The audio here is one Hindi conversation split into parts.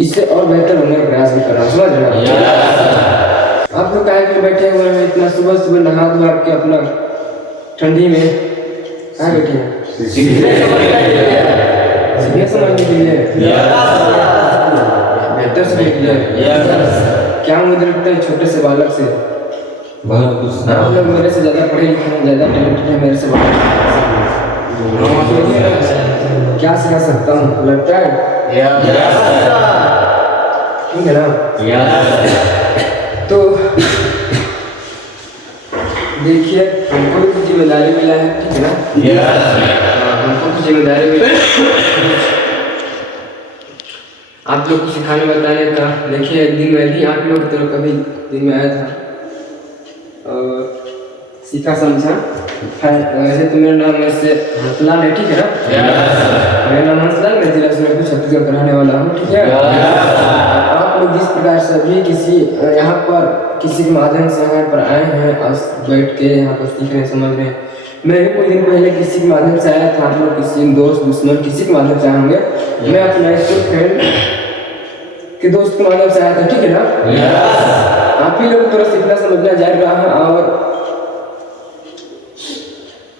इससे और बेहतर होने का प्रयास भी कर रहा हूँ, समझ रहे हो? आप लोग काहे के बैठे हुए हैं इतना सुबह सुबह नहा धोआ के अपना ठंडी में कहाँ बैठे हैं? सीखने समझने के लिए बेहतर से निकले। क्या मुझे लगता है छोटे से बालक से आप लोग मेरे से ज़्यादा पढ़े लिखे हैं, ज़्यादा टैलेंटेड है मेरे से बालक। क्या सिखा सकता हूँ लगता है? ठीक है ना? तो देखिए हमको भी कुछ जिम्मेदारी मिला है, ठीक है ना? हमको कुछ जिम्मेदारी मिला है आप लोग को सिखाने बताने का। देखिए एक दिन मैं भी आप लोग की तरफ कभी दिन में आया था और सीखा समझा। वैसे तो मेरा नाम वैसे हंसलाल है, ठीक है ना? मेरा नाम हंसलाल, मैं जिला सूरजपुर छत्तीसगढ़ का रहने वाला हूँ, ठीक है? आप लोग जिस प्रकार से अभी किसी यहाँ पर किसी के माध्यम से यहाँ पर आए हैं और बैठ के यहाँ पर सीख रहे समझ रहे हैं। मैं भी कुछ दिन पहले किसी के माध्यम से आया था, आप लोग किसी दोस्त दुश्मन किसी के माध्यम से आए होंगे। मैं अपना स्कूल फ्रेंड के दोस्त के माध्यम से आया था, ठीक है ना? आप ही लोग थोड़ा सीखना समझना जारी रहा और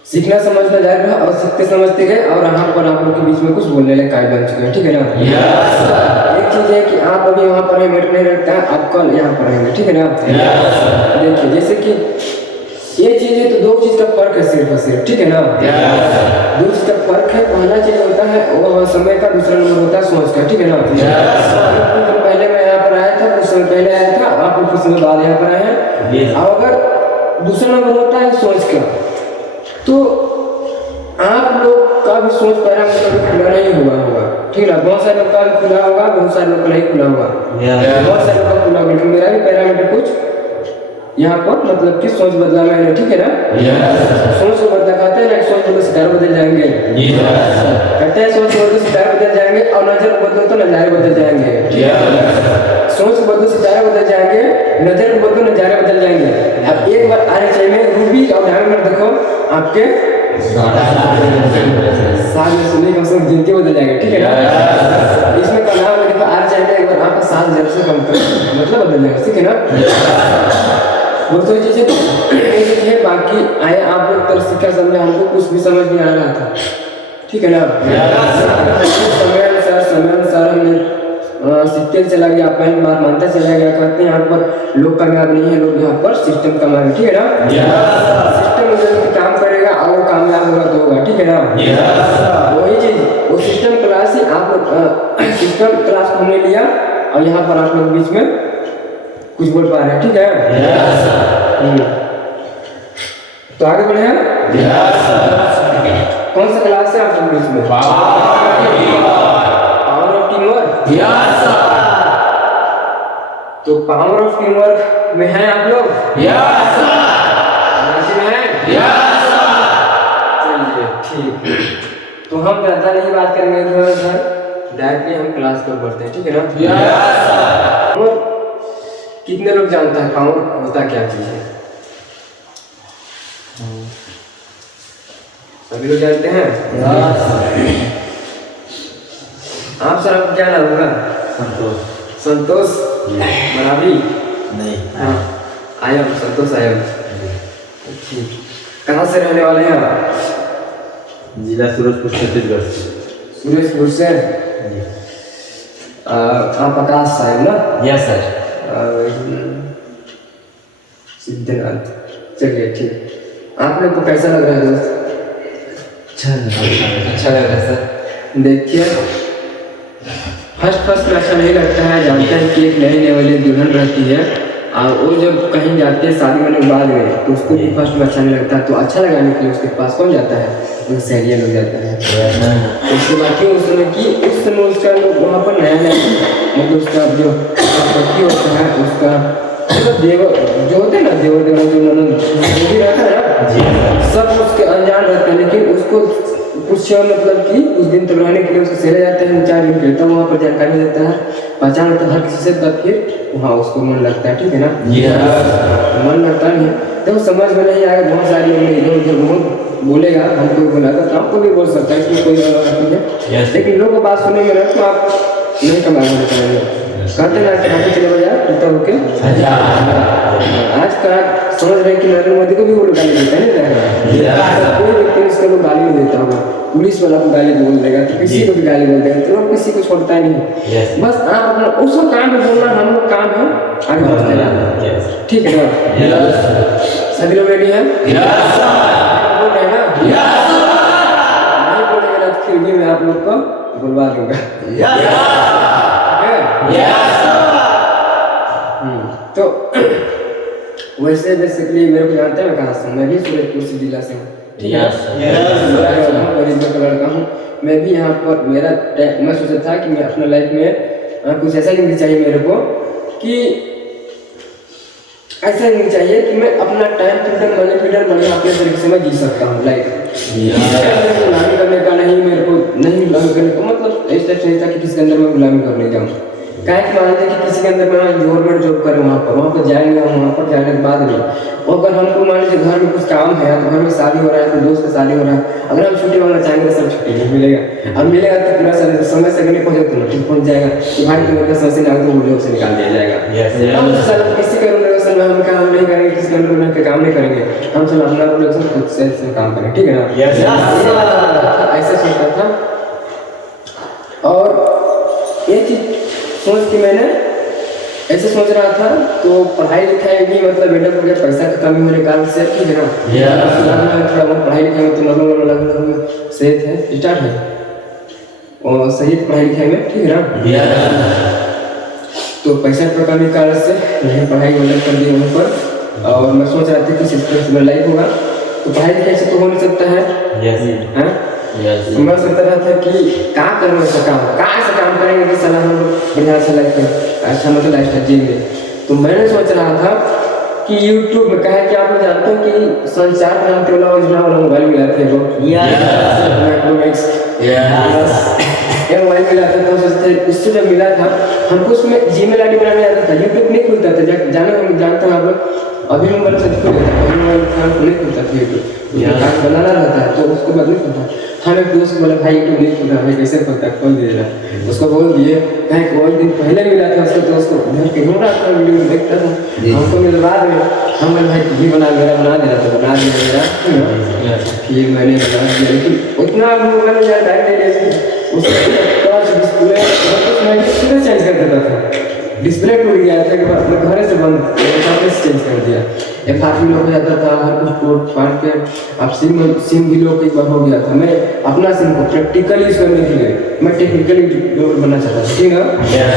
सीखना समझना जारी रहा और सीखते समझते गए और यहाँ पर आप लोग के बीच में कुछ बोलने लगे कायद बन चुके हैं, ठीक है ना? एक चीज़ है कि आप अभी वहाँ पर मैटर नहीं रखता है, आप कल यहाँ पर रहेंगे, ठीक है ना? देखिए जैसे कि ये चीज़ है तो दो चीज़ का फर्क है सिर्फ और सिर्फ, ठीक है ना? दो चीज़ का फर्क है। पहला चीज़ होता है वो समय का, दूसरा नंबर होता है सोच का, ठीक है ना? पहले मैं यहाँ पर आया था, कुछ समय पहले आया था, आप लोग कुछ समय बाद यहाँ पर आए हैं। और अगर दूसरा नंबर होता है सोच का, तो आप लोग का भी सोच पैरामीटर कभी खुला नहीं हुआ होगा, ठीक है ना? बहुत सारे लोग का भी खुला होगा, बहुत सारे लोग का नहीं खुला होगा, बहुत सारे लोग का खुला होगा, लेकिन मेरा भी पैरामीटर कुछ यहाँ पर मतलब कि सोच बदला मैंने, ठीक है ना? सोच को बदला कहते हैं ना, सोच बदल सितारे बदल जाएंगे, कहते हैं सोच बदल सितारे बदल जाएंगे और नजर बदलो तो नजारे बदल जाएंगे। सोच को बदलो सितारे बदल जाएंगे, नजर को बदलो नजारे बदल जाएंगे। अब एक बार आने चाहिए रूबी और डायमंड देखो आपके साल में सुनने का सब जिनके बदल जाएंगे, ठीक है ना? इसमें का नाम देखो आ चाहिए एक बार आपका 7,000 से कम कर मतलब बदल जाएगा, ठीक है ना? वो तो चीज़ें है। बाकी आए आप लोग तर सीखा समझे, हमको कुछ भी समझ नहीं आ रहा था, ठीक है ना? समय अनुसार हमने सीखते चला गया, पहली बार मानता चला गया। कहते हैं यहाँ पर लोग कामयाब नहीं है, लोग यहाँ पर सिस्टम कामयाब है, ठीक है ना? सिस्टम काम करेगा और वो कामयाब होगा तो होगा, ठीक है ना? वही चीज़ वो सिस्टम क्लास ही आप लोग सिस्टम क्लास को हमने लिया और यहाँ पर आप लोग बीच में कुछ बोल पा रहे हैं, ठीक है? तो आगे बढ़े हैं। कौन सा क्लास है आप लोग बीच में? Power of team work. तो पावर ऑफ टीम वर्क में हैं आप लोग? चलिए ठीक। तो हम ज़्यादा नहीं बात करेंगे, डायरेक्टली हम क्लास पर बढ़ते हैं, ठीक है ना? कितने लोग जानता है पावर होता क्या चीज़ है? सभी लोग जानते हैं? आप सर आपको क्या नाम होगा? संतोष मरावी नहीं, हाँ आयम, संतोष आयम। ठीक, कहाँ से रहने वाले हैं आप? जिला सूरजपुर छत्तीसगढ़। सूरजपुर से आप आकाश साहब ना? Yes sir. सिद्धार्थ। चलिए ठीक। आप लोग को कैसा लग रहा है दोस्त? अच्छा लग रहा है सर। देखिए फर्स्ट में अच्छा नहीं लगता है, जानते हैं कि एक नई वाली दुल्हन रहती है और वो जब कहीं जाती है शादी करने के बाद में तो उसको भी फर्स्ट में अच्छा नहीं लगता है। तो अच्छा लगाने के लिए उसके पास कौन जाता है? वो सहेलियाँ लोग जाता है। उसके बाद क्यों उस समय उसका लोग वहाँ पर नया मतलब उसका जो पति होता है उसका देवर जो होते हैं ना, देवर जो भी रहता है ना, सब उसके अनजान रहते हैं, लेकिन उसको कुछ मतलब कि कुछ दिन तक रहने के लिए उसको चले जाते हैं, 4 दिन के लिए, तब वहाँ पर जानकारी देता है, पहचान होता है हर किसी से, तब फिर वहाँ उसको मन लगता है, ठीक है ना? मन लगता नहीं है जब समझ में नहीं आएगा, बहुत सारी इधर उधर बोलेगा, हमको बोला तो आपको भी बोल सकता है, इसमें कोई बात नहीं है। लेकिन लोगों को बात सुनेंगे ना तो आप नहीं कमा पाएंगे। कहते ना कि चले भैया उल्टा होके आज का समझ रहे कि नरेंद्र मोदी को भी वो लोग गाली देते हैं। कोई व्यक्ति इसको लोग गाली नहीं देता होगा, पुलिस वाला को गाली बोल देगा तो किसी को भी गाली बोल देगा, तो लोग किसी को छोड़ता ही नहीं। बस आप अपना उसको काम में बोलना, हम लोग काम है आगे बढ़ते हैं, ठीक है ना? सभी लोग रेडी हैं? बोल रहे हैं ना? नहीं बोलेगा तो फिर भी मैं आप लोग को बुलवा दूंगा। तो वैसे बेसिकली मेरे को जानते हैं मैं कहाँ से हूँ, मैं भी सूरजपुर से जिला से हूँ, ठीक है? गरीब का लड़का हूँ मैं भी। यहाँ पर मेरा मैं सोचा था कि मैं अपना लाइफ में कुछ ऐसा नहीं चाहिए मेरे को कि ऐसा नहीं चाहिए कि मैं अपना टाइम फ्रीडम मनी अपने तरीके से मैं जी सकता हूँ लाइफ। गुलामी करने का नहीं, मेरे को नहीं गुलामी करने का मतलब इस टाइप से था कि किसी के अंदर मैं गुलामी करने जाऊँ। क्या कि मान लीजिए कि किसी के अंदर मैं गवर्नमेंट जॉब करूँ, वहाँ पर जाएंगे हम, वहाँ पर जाने के बाद में अगर हमको मान लीजिए घर में कुछ काम है, तो घर में शादी हो रहा है, कोई दोस्त का शादी हो रहा है, अगर हम छुट्टी मांगना चाहेंगे तो सर छुट्टी नहीं मिलेगा। अब मिलेगा तो पूरा समय से नहीं पहुँचे तो ठीक पहुँच जाएगा कि भाई तुम्हें का समय से ना तो वो जॉब से निकाल दिया जाएगा। हम सर किसी का रिलेशन में हम काम नहीं करेंगे, किसी का रिलेशन पे काम नहीं करेंगे, हम सब अपना रिलेशन खुद से काम करें, ठीक है ना? ऐसा सोचता था और ये चीज सोच के मैंने ऐसे सोच रहा था। तो पढ़ाई लिखाई भी मतलब बेटा हो गया, पैसा की कमी होने कारण से, ठीक है ना? थोड़ा बहुत पढ़ाई लिखाई में तो लगभग सही है, स्टार्ट है और सही पढ़ाई लिखाई में, ठीक है ना? तो पैसा की कमी कारण से मैंने पढ़ाई ऑनलाइन कर दी वहाँ पर, और मैं सोच रहा था कि इस तरह से मेरा लाइफ होगा। तो पढ़ाई लिखाई से तो हो नहीं सकता है, तो मैं सोच रहा था कि क्या करूँ, ऐसा काम करेंगे कि सलाह हम बढ़िया से लाइफ अच्छा मतलब लाइफ स्टाइल जिएंगे। तो मैंने सोच रहा था कि यूट्यूब में कहा कि आप लोग जानते हो कि संचार क्रांति वाला योजना वाला मोबाइल मिला थे वो, मोबाइल मिला था। तो सोचते उससे जब मिला था हमको उसमें जीमेल आईडी बनाने आता था, यूट्यूब नहीं खुलता था, जानते हैं आप लोग अभी मोबाइल से खुल जाता है, मोबाइल नहीं खुलता था यूट्यूब, बनाना रहता है तो उसको बाद नहीं खुलता। हमें दोस्त बोला भाई यूट्यूब नहीं खुलता, भाई कैसे खुलता है, खोल दीजिएगा। उसको बोल दिए, कहीं कोई दिन पहले मिला था उसको, तो उसको घर के घूम रहा था, वीडियो देखता था, हमको मिल बाद में हम बोले भाई भी बना देना, तो बना दिया मेरा। फिर मैंने बना दिया, लेकिन उतना मोबाइल में टाइम नहीं लेते, उसको डिस्प्ले चेंज कर देता था, डिस्प्ले टूट गया था कि अपने घर से बंद चेंज कर दिया। FRP लोग हो जाता था, हर कुछ टूट फाड़ के। अब सिम भी लोग एक बार हो गया था। मैं अपना सिम को प्रैक्टिकली यूज करने के लिए मैं टेक्निकली डेवलप बनना चाहता था, ठीक है?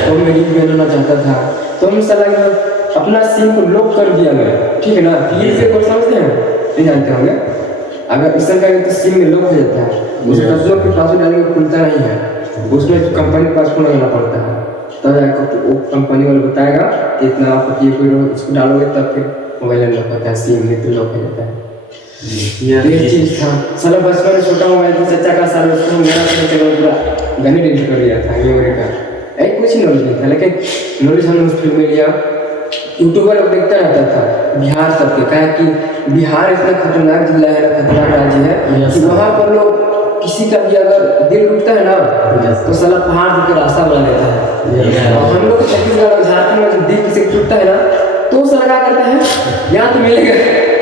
तो मैं यूट्यूब बनाना चाहता था, तो हम सलाह अपना सिम को लॉक कर दिया मैं, ठीक है ना? ये से कोई समझते हैं नहीं जानते होंगे, अगर इस तरह का सिम में लॉक हो जाता है, उसके पासवर्ड के पासवर्ड डालने खुलता नहीं है, उसमें कंपनी पासवर्ड लगाना पड़ता है, तब जाकर वो कंपनी वाला बताएगा कि इतना आपको इसको डालोगे तब फिर मोबाइल लॉक होता है, सिम में तो लॉक हो जाता है। ये चीज़ था साला बचपन में छोटा मोबाइल था, चचा का साल उसको मेरा पूरा गने डिलीट कर दिया था मेमोरी का। एक कुछ ही नॉलेज नहीं था, लेकिन नॉलेज हमने उस फिल्म में लिया। यूट्यूबर लोग देखता रहता था बिहार सबके, कहा कि बिहार इतना खतरनाक जिला है, खतरनाक राज्य है कि वहाँ पर लोग किसी का भी अगर दिल टूटता है ना तो साला पहाड़ के रास्ता बना देता है। और हम लोग छत्तीसगढ़ और झारखंड में जब दिल किसी टूटता है ना तो साला क्या करता है, यहाँ तो मिलेगा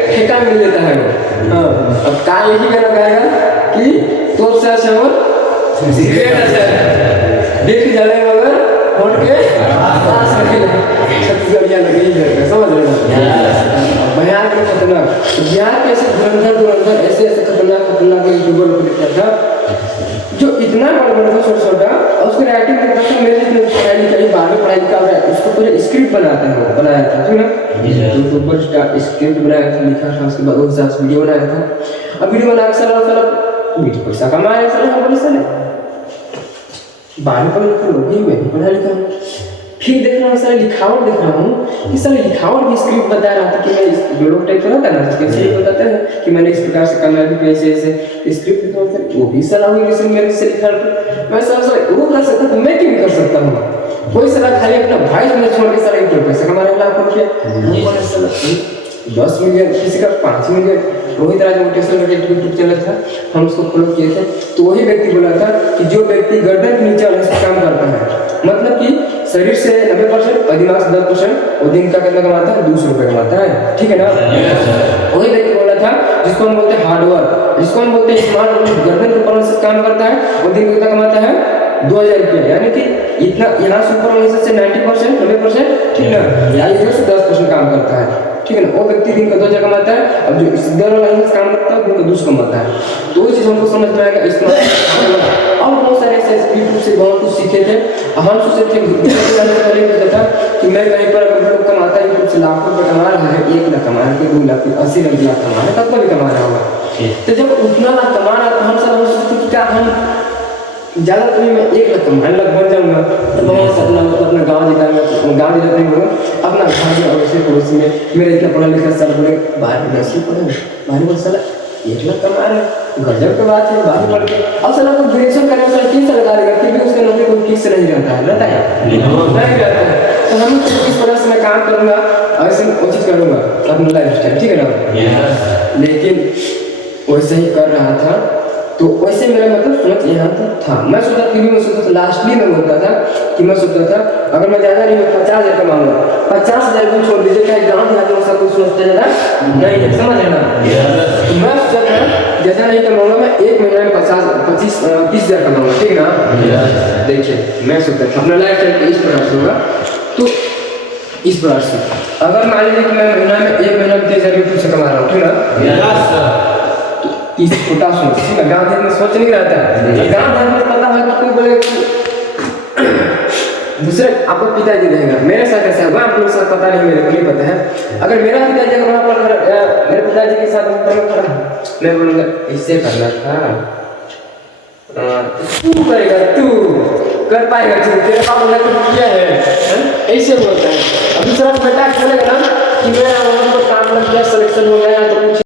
ठेका मिल देता है वो। हाँ, अब काल यही कहना कहेगा कि तो सर शवर देख जाने मगर फोन के पास छत्तीसगढ़ यहाँ लगे ही है, समझ रहे हो? बिहार के खतरनाक, बिहार के ऐसे धुरंधर ऐसे खतरनाक यूट्यूबर लोग देखता था जो इतना बड़ा था छोटा और उसकी राइटिंग करता था। मेरे जितने पढ़ाई लिखाई बाद में पढ़ाई लिखा उसको पूरे स्क्रिप्ट बनाया था, ठीक है? यूट्यूबर का स्क्रिप्ट बनाया था, लिखा था, उसके बाद उस हिसाब से वीडियो बनाया था। अब वीडियो बना के साला पैसा कमाया साला, बड़े साले 12 पढ़े लिखे लोग ही, मैं भी पढ़ा लिखा हूँ। फिर देख रहा हूँ सारे लिखावट देख रहा हूँ, इस सारे लिखावट भी स्क्रिप्ट बता रहा था कि मैं इस लोग टाइप का ना स्क्रिप्ट बताता है कि मैंने इस प्रकार से करना है, ऐसे स्क्रिप्ट लिखा होता है, वो भी सलाह हुई जैसे मेरे से लिखा मैं सर वो कर सकता तो मैं क्यों कर सकता हूँ? कोई सलाह खाली अपना भाई में छोड़ के सारा यूट्यूब पैसा कमा रहा लाख रुपया, 10 मिलियन किसी का 5 मिलियन। रोहित राज मोटिवेशनल का यूट्यूब चैनल था, हम उसको फॉलो किए थे। तो वही व्यक्ति बोला था कि जो व्यक्ति गर्दन के नीचे वाले से काम करता है मतलब कि शरीर से 90% और दिमाग से 10% और दिन का कितना कमाता है, 200 रुपये कमाता है, ठीक है ना। वही व्यक्ति बोला था जिसको हम बोलते हैं हार्डवर्क, जिसको हम बोलते हैं स्मार्ट, गर्दन के ऊपर से काम करता है और दिन को कितना कमाता है, 2000 रुपये, यानी कि इतना यहाँ से ऊपर से 90% 90%, ठीक है ना, यहाँ इधर से 10% काम करता है, ठीक है ना। वो व्यक्ति दिन का 2000 कमाता है, अब जो इस इधर वाला यहाँ से काम करता है दिन का 200 कमाता है। तो वो चीज़ हमको समझ में आएगा इसमें। और बहुत सारे ऐसे यूट्यूब से बहुत कुछ सीखे थे, हम सोचे थे पहले सोचा था कि मैं कहीं पर अगर लोग कमाता है यूट्यूब से लाखों रुपये कमा रहा है, 1 लाख कमा रहा है, 2 लाख 80 लाख कमा रहा है, तब भी कमा रहा होगा। तो जब उतना लाख कमा रहा तो हम सब सोचते थे कि क्या हम ज़्यादा तो मैं 1 लाख कमाने लग बन जाऊँगा, तो बहुत अपना मतलब अपना गाँव जिलाऊँगा, गाँव जिला नहीं होगा, अपना घर में अवश्य पड़ोसी में मेरा इतना पढ़ा लिखा सब बोले 12 10 पढ़े 12 साल 1 लाख कमा रहे, गजब की बात है। 12 पढ़ के अब साला को ग्रेजुएशन करने में 3 साल लगा देगा, फिर भी उसका नौकरी कोई फिक्स नहीं रहता है, रहता है नहीं रहता है। तो हम इस तरह से मैं काम करूँगा, ऐसे कोशिश करूँगा अपना लाइफ स्टाइल, ठीक है ना। लेकिन वैसे ही कर रहा था, तो वैसे मेरा मतलब सोच यहाँ तक था। मैं सोचा फिर भी मैं सोचता था, लास्टली मैं बोलता था कि मैं सोचता था अगर मैं ज़्यादा नहीं 50,000 कमाऊँगा, 50,000 को छोड़ दीजिए, क्या गाँव देहात में सब कुछ सोचते ज़्यादा नहीं है, समझ लेना। मैं सोचा था जैसा नहीं कमाऊँगा, मैं 1 महीने में 30,000 कमाऊँगा, ठीक है ना। देखिए मैं सोचता था अपना लाइफ स्टाइल इस प्रकार से होगा, तो इस प्रकार से अगर मान लीजिए कि मैं महीना में 1 महीना में 30,000 यूट्यूब से कमा रहा हूँ, ठीक है, इस छोटा सोच, ठीक है, गाँव देहात में सोच नहीं रहता है। गाँव देहात में पता है तो कोई बोले दूसरे आपको पिताजी रहेगा, मेरे साथ कैसा है आप लोग साथ पता नहीं, मेरे को नहीं पता है। अगर मेरा पिताजी अगर वहाँ पर मेरे पिताजी के साथ मैं बोलूँगा इससे करना था, तू करेगा, तू कर पाएगा, तेरे पापा ने कुछ किया है, ऐसे बोलता है। अब दूसरा बेटा बोलेगा ना कि मेरा काम लग गया, सिलेक्शन हो गया, तो